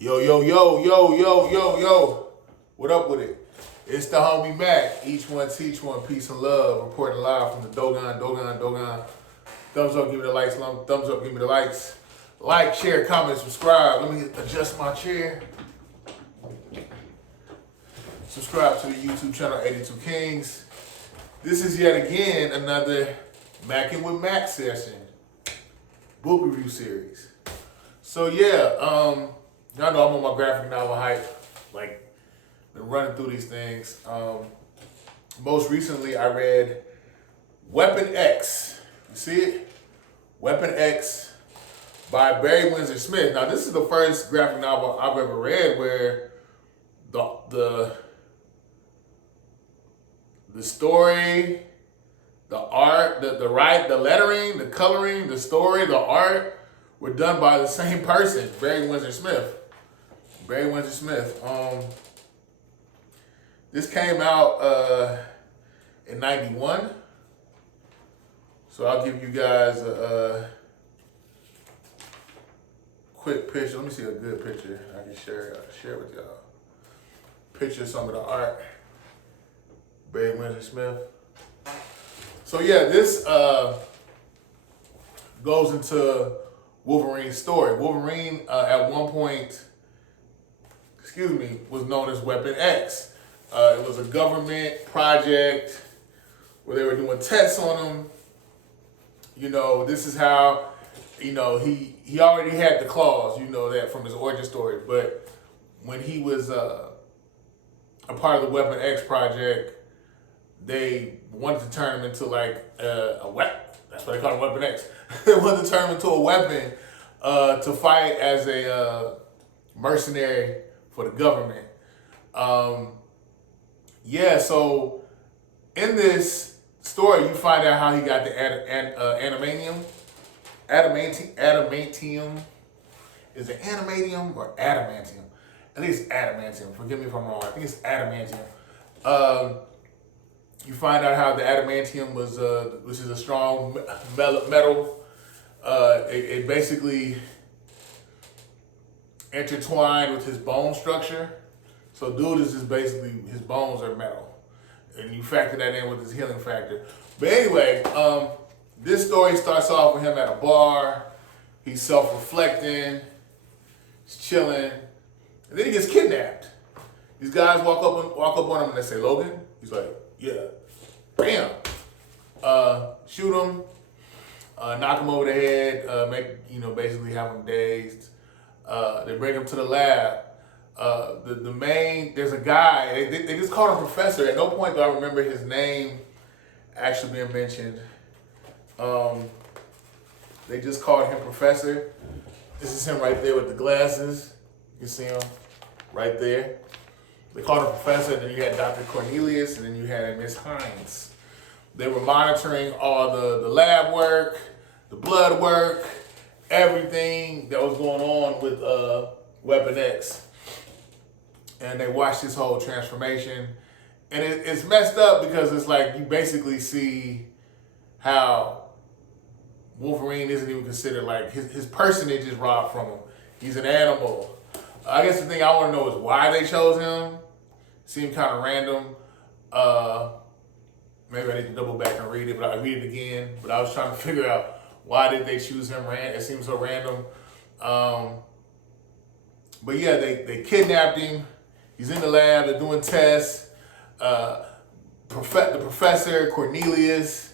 Yo, yo, yo, yo, yo, yo, yo. What up with it? It's the homie Mac. Each one teach one. Peace and love. Reporting live from the Dogon. Thumbs up, give me the likes. Thumbs up, give me the likes. Like, share, comment, subscribe. Let me adjust my chair. Subscribe to the YouTube channel 82 Kings. This is yet again another Mackin' with Mac session. Book review series. So yeah, y'all know I'm on my graphic novel hype. Like, been running through these things. Most recently, I read Weapon X. You see it? Weapon X by Barry Windsor Smith. Now, this is the first graphic novel I've ever read where the story, the art, the lettering, the coloring, the story, the art were done by the same person, Barry Windsor Smith. Barry Windsor Smith. This came out in '91. So I'll give you guys a quick picture. Let me see a good picture I can share with y'all. Picture some of the art. Barry Windsor Smith. So yeah, this goes into Wolverine's story. Wolverine at one point, was known as Weapon X. It was a government project where they were doing tests on him. You know, this is how, he already had the claws, that from his origin story. But when he was a part of the Weapon X project, they wanted to turn him into like a weapon. That's why they call him Weapon X. They wanted to turn him into a weapon to fight as a mercenary for the government. So in this story, you find out how he got the adamantium. Adamantium. Is it adamantium or adamantium? I think it's adamantium. Forgive me if I'm wrong. I think it's adamantium. You find out how the adamantium was, which is a strong metal. It basically intertwined with his bone structure. So dude is just basically, his bones are metal. And you factor that in with his healing factor. But anyway, this story starts off with him at a bar. He's self-reflecting. He's chilling. And then he gets kidnapped. These guys walk up on him and they say, "Logan?" He's like, "Yeah." Bam. Shoot him. Knock him over the head. Basically have him dazed. They bring him to the lab. There's a guy, they just called him Professor. At no point do I remember his name actually being mentioned. They just called him Professor. This is him right there with the glasses. You see him right there. They called him Professor, and then you had Dr. Cornelius, and then you had Miss Hines. They were monitoring all the lab work, the blood work, everything that was going on with Weapon X. And they watched his whole transformation. And it's messed up because it's like you basically see how Wolverine isn't even considered, like, his personage is robbed from him. He's an animal. I guess the thing I want to know is why they chose him. Seemed kind of random. Maybe I need to double back and read it, but I read it again. But I was trying to figure out why did they choose him. It seems so random. But yeah, they kidnapped him. He's in the lab. They're doing tests. The professor, Cornelius,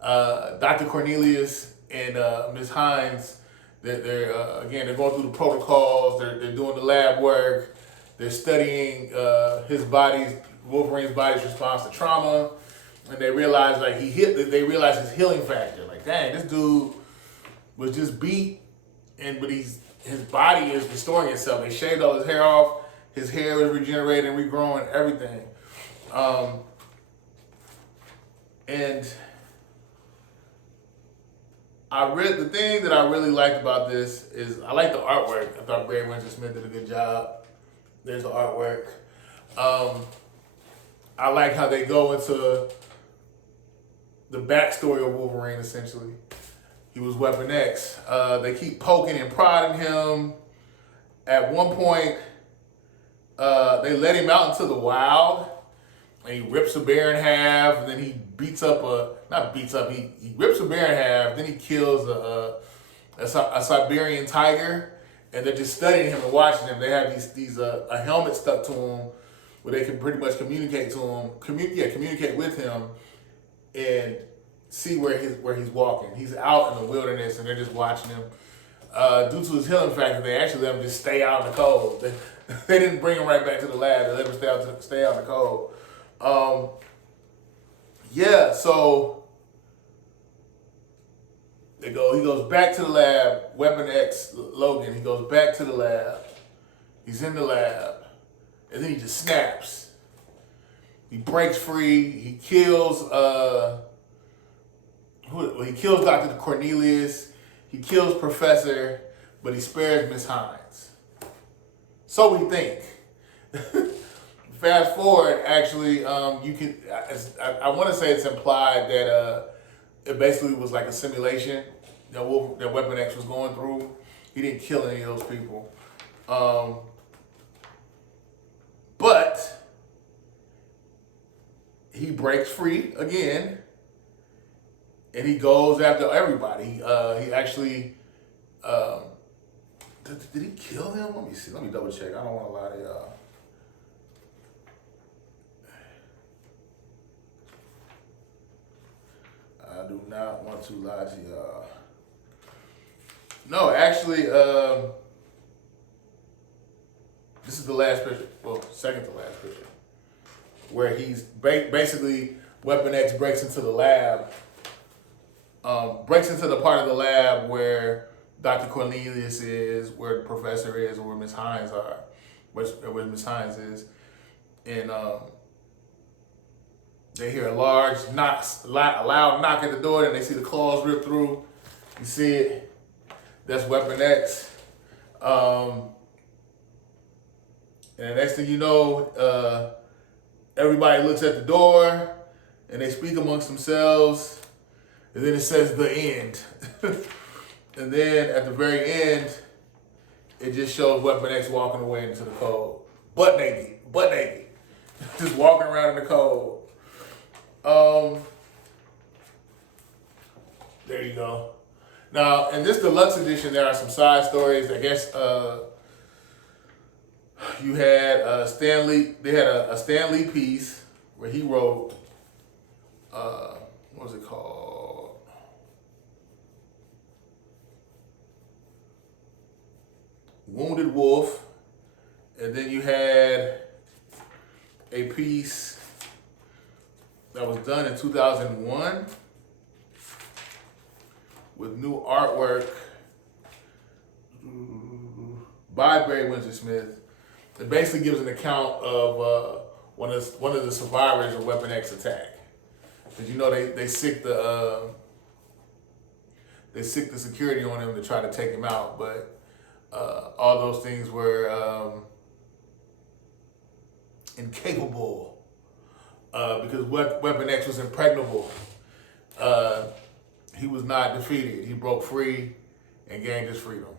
Dr. Cornelius, and Ms. Hines, they're going through the protocols. They're doing the lab work. They're studying Wolverine's body's response to trauma, and they realize they realize his healing factor. Like, dang, this dude was just beat, but his body is restoring itself. They shaved all his hair off. His hair was regenerating, regrowing, everything. And the thing that I really liked about this is I like the artwork. I thought Barry Windsor Smith did a good job. There's the artwork. I like how they go into the backstory of Wolverine, essentially. He was Weapon X. They keep poking and prodding him At one point, they let him out into the wild, and he rips a bear in half, and then he beats up he rips a bear in half, then he kills a Siberian tiger, and they're just studying him and watching him. They have these a helmet stuck to him where they can pretty much communicate to him, communicate with him, and see where he's walking. He's out in the wilderness, and they're just watching him. Due to his healing factor, they actually let him just stay out in the cold. They didn't bring him right back to the lab. They let him stay out in the cold. So he goes back to the lab. Weapon X, Logan, he goes back to the lab. He's in the lab, and then he just snaps. He breaks free. He kills. He kills Dr. Cornelius. He kills Professor, but he spares Miss Hines. So we think. Fast forward, actually, you can. I want to say it's implied that it basically was like a simulation that Weapon X was going through. He didn't kill any of those people, but he breaks free again, and he goes after everybody. He actually. Did he kill them? Let me see. Let me double check. I don't want to lie to y'all. I do not want to lie to y'all. No, actually, this is the last picture. Well, second to last picture. Where he's basically, Weapon X breaks into the lab. Breaks into the part of the lab where Dr. Cornelius is, where the professor is, or where Miss Hines are, where Miss Hines is, and they hear a loud knock at the door, and they see the claws rip through. You see it. That's Weapon X. And the next thing you know, everybody looks at the door, and they speak amongst themselves, and then it says the end. And then at the very end, it just shows Weapon X walking away into the cold. Butt naked. Just walking around in the cold. There you go. Now, in this deluxe edition, there are some side stories. I guess you had Stan Lee. They had a Stan Lee piece where he wrote, what was it called? Wounded Wolf. And then you had a piece that was done in 2001 with new artwork by Barry Windsor Smith. It basically gives an account of one of the survivors of Weapon X attack. Because you know they sicked the security on him to try to take him out, but all those things were incapable because Weapon X was impregnable. He was not defeated. He broke free and gained his freedom.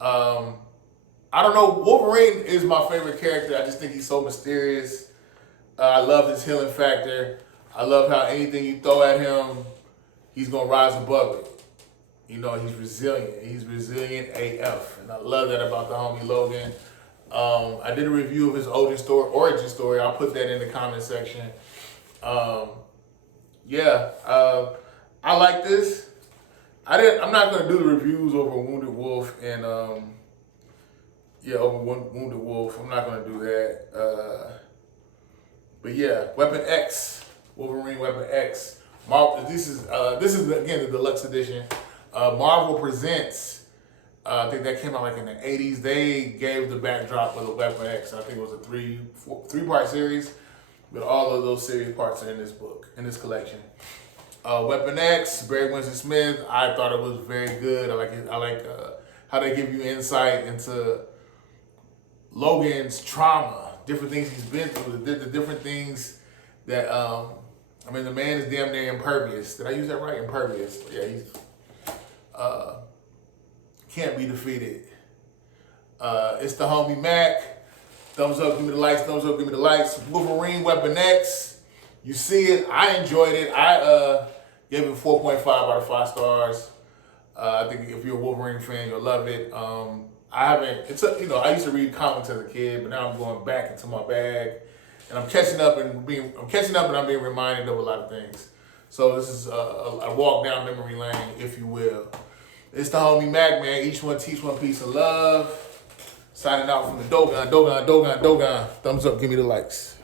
I don't know. Wolverine is my favorite character. I just think he's so mysterious. I love his healing factor. I love how anything you throw at him, he's going to rise above it. You know, he's resilient. He's resilient AF. And I love that about the homie Logan. I did a review of his origin story. I'll put that in the comment section. I like this. I'm not going to do the reviews over Wounded Wolf and over Wounded Wolf. I'm not going to do that. But yeah, Weapon X, Wolverine Weapon X. This is again the deluxe edition. Marvel Presents. I think that came out like in the 80s. They gave the backdrop of the Weapon X. I think it was a three-part series, but all of those series parts are in this book, in this collection. Weapon X, Barry Windsor Smith. I thought it was very good. I like it. I like how they give you insight into Logan's trauma, different things he's been through, the different things that the man is damn near impervious. Did I use that right? Impervious. Yeah, he's can't be defeated. It's the homie Mac. Thumbs up, give me the likes. Thumbs up, give me the likes. Wolverine Weapon X. You see it. I enjoyed it. I gave it 4.5 out of 5 stars. I think if you're a Wolverine fan, you'll love it. I haven't. I used to read comics as a kid, but now I'm going back into my bag, and I'm catching up and I'm being reminded of a lot of things. So this is a walk down memory lane, if you will. It's the homie Mac, man. Each one teach one piece of love. Signing out from the Dogon. Thumbs up, give me the likes.